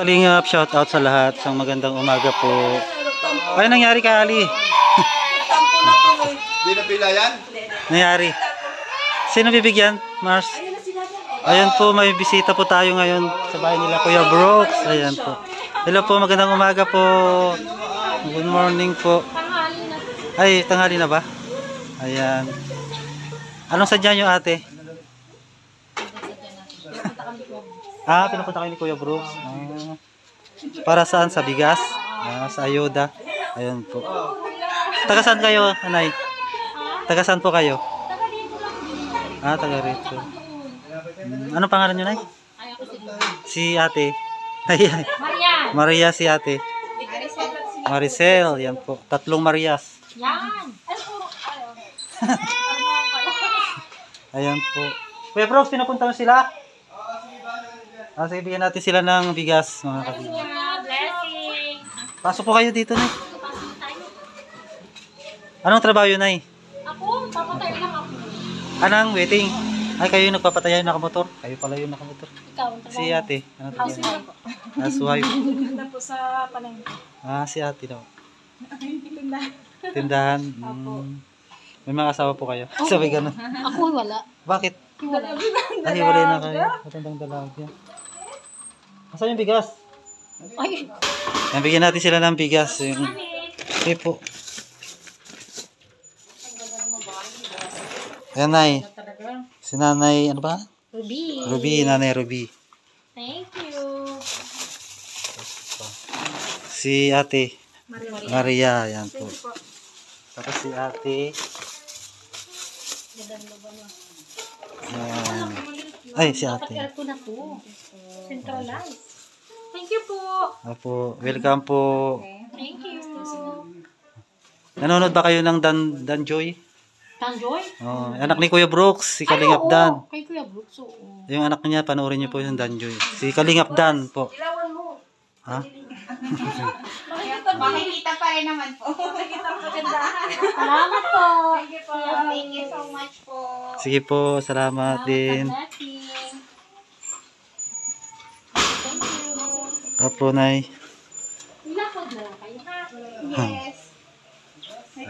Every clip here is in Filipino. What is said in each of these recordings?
Kalingap, shout out sa lahat. Isang magandang umaga po. Ano nangyari ka, Ali? Hindi na pila yan? Nangyari. Sino bibigyan, Mars? Ayan po, may bisita po tayo ngayon sa bahay nila, Kuya Brooks. Ayan po. Hello po, magandang umaga po. Good morning po. Ay, tanghali na ba? Ayan. Anong sadya nyo, ate? Pinupunta kayo ni Kuya Brooks. Para saan? Sa bigas? Sa ayuda. Ayan po. Taga saan kayo, anay? Taga saan po kayo? Taga rito. Anong pangalan nyo, nay? Si ate. Maria. Maria si ate. Maricel. Yan po. 3 Marias. Yan. Ayan po. Kuya Brooks, pinapunta mo sila? Sige, bigyan natin sila ng bigas, mga kaibigan. Blessing. Pasok po kayo dito, nay. Anong trabaho yun, nay? Ako, papatay lang ako. Anong waiting? Ay, kayo yung nagpapatay yung nakamotor. Kayo pala yung nakamotor. Ikaw, ang trabaho. Si ate. Anong trabaho? Housewife po. Housewife. Ganda po sa palengke. Si ate daw. Tindahan. May mga asawa po kayo. Sabi ganun. Ako, wala. Bakit? Wala. Ay, wala na kayo. Matandang dalaga. Asan yung bigas? Ay. Yan, bigyan natin sila ng bigas. Okay po. Ayan, nay. Si nanay, ano ba? Ruby. Ruby, nanay Ruby. Thank you. Si ate. Maria, yan po. Tapos si ate. Yan. Ay, si ate. Ito na po. Centralized. Thank you po. Apo, welcome po. Thank you. Nanonood ba kayo ng Dan Joy? Tanjoy? Anak ni Kuya Brooks, si Kalingap Dan. Kay Kuya Brooks, oo. Yung anak niya, panoorin niyo po yung Dan Joy. Si Kalingap Dan po. Ilawan mo. Ha? Makikita pa rin naman po. Makikita mo kagandahan. Salamat po. Thank you po. Thank you so much po. Sige po, salamat din. Blessing. Thank you. Apo, nay. Ilapod na lang kayo, ha? Yes.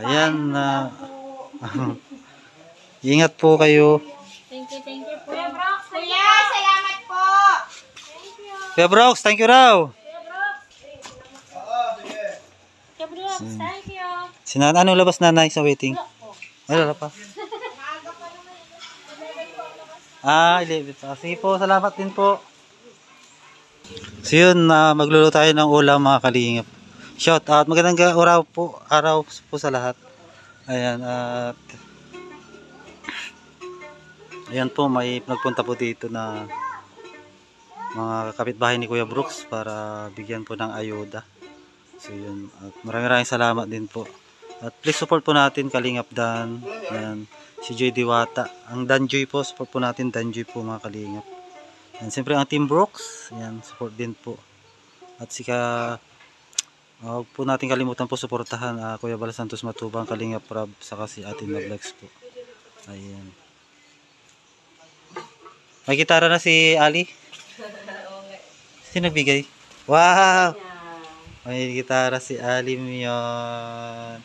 Ayan na. Ingat po kayo. Thank you po. Kuya Brooks, Kuya, salamat po. Kuya Brooks, thank you raw. Kuya Brooks, thank you. Ano labas nanay sa waiting? Ay, wala pa. 11 pa. Sige po, salamat din po. So yun, magluluto tayo ng ulam, mga kalingap. Shout out, magandang araw po sa lahat. Ayan, at ayan po, may nagpunta po dito na mga kapitbahay ni Kuya Brooks para bigyan po ng ayuda. So yun, at maraming salamat din po. At please support po natin Kalingap Dan. Ayan, si Joy Diwata. Ang Dan Joy po, support po natin Dan Joy po, mga kalingap. And siyempre ang Team Brooks, ayan, support din po. At huwag po natin kalimutan po suportahan Kuya Bal Santos Matubang, Kalingap Rab, saka si Ate Nablex po. Ayan. May gitara na si Ali. Sino nagbigay? Wow! May gitara si Ali yun.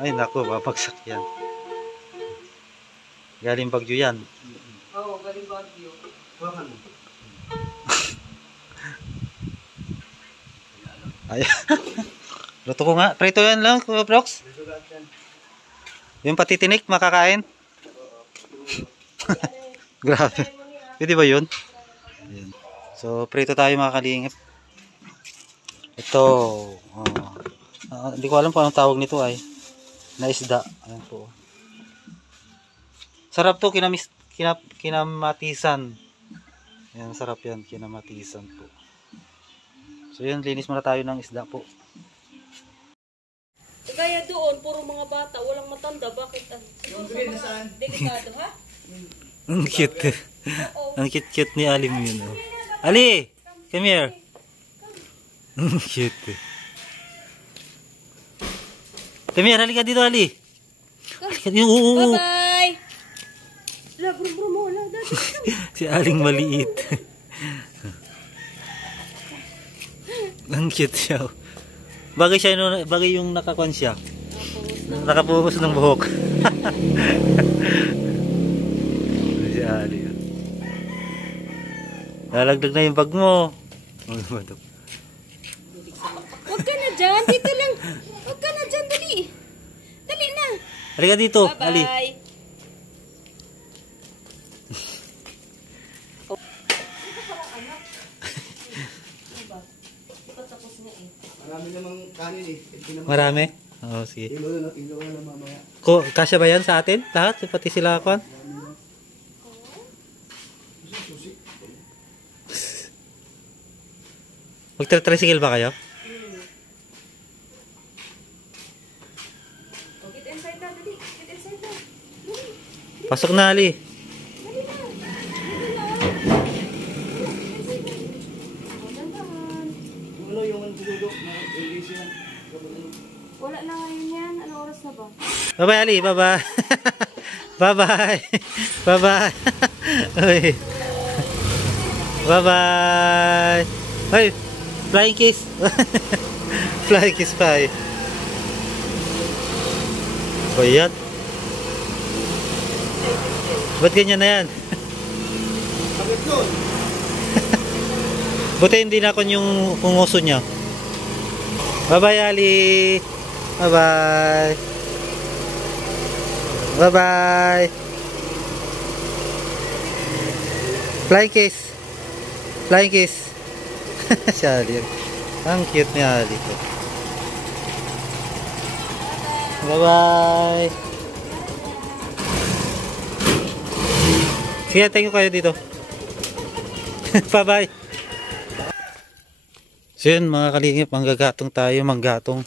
Ay naku, babagsak yan. Galing Bagyo yan. Oo, galing Baguio. Ay. Luto ko nga. Prito yan lang, Kuya Brooks. Yung patitinik, makakain. Grabe. Pwede ba yun? Ayan. So, prito tayo, mga kalingap. Ito. Hindi ko alam kung anong tawag nito ay. Na isda. Ayan po. Sarap to, kinamatisan. Ayan, sarap yan, kinamatisan po. So yun, linis muna tayo ng isda po. Kaya doon, puro mga bata, walang matanda. Bakit? Siguro sa mga delikado, ha? Ang cute. Ang cute ni Ali mo yun. Oh. Ali! Come here! Ang cute. Come here, halika dito, Ali. Halika dito. Bye-bye! La, bro mo, la, Si Aling maliit. Ang cute siya. Bagay siya, bagay yung nakakuan siya. Nakapungos ng buhok. Si Aling. Lalagdag na yung bag mo. Ano ba ito? Huwag ka na dyan. Dito lang. Huwag ka na dyan. Dali. Dali na. Halika dito, Ali. Bye-bye. Marami namang kanin eh. Marami? Oo, sige. Ilo na mamaya. Kasya ba yan sa atin? Lahat? Pati sila kuan? Magtra-tricycle ba kayo? Oh, get inside na. Dali. Get inside na. Pasok na, Ali. Ano yung dulo na LDC yan? Wala na ngayon yan. Ano oras na ba? Bye-bye, Ali. Bye-bye. Bye-bye. Bye-bye. Uy. Bye-bye. Ay, flying kiss. Flying kiss pa eh. O yan. Ba't ganyan na yan? Bakit yun? Buti hindi na ako yung punguso niya. Bye-bye, Ali. Bye-bye. Bye-bye. Flying kiss. Flying kiss. Si Ali. Ang cute ni Ali. Bye-bye. Sige, thank you kayo dito. Bye-bye. So yun mga kalingip, manggagatong tayo, manggatong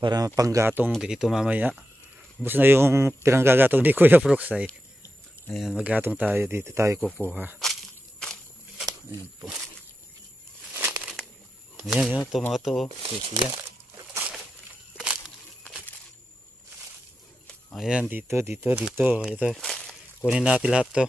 para panggatong dito mamaya. Ubus na yung pinanggagatong ni Kuya Brooks ay. Ayan, maggatong tayo dito, tayo kukuha. Ayan po. Ayan, yun, ito mga to. Ayan. Ayan, dito. Ito, kunin natin lahat to.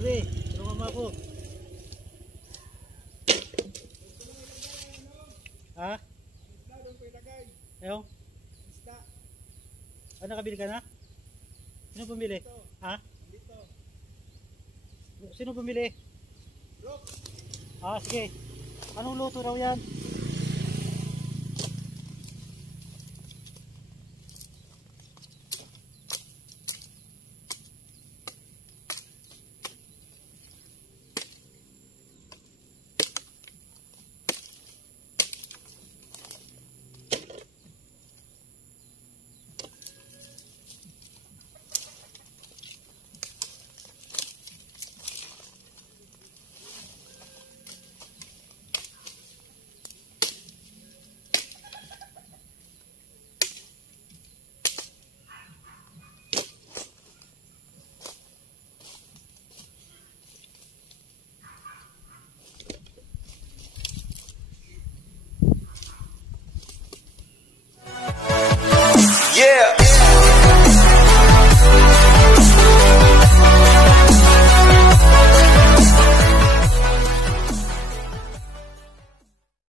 Dali, tulungan mo ako. Ha? Eyo? Ano, nakabili ka na? Sino bumili? Ha? Sino bumili? Ah, sige. Anong luto raw yan?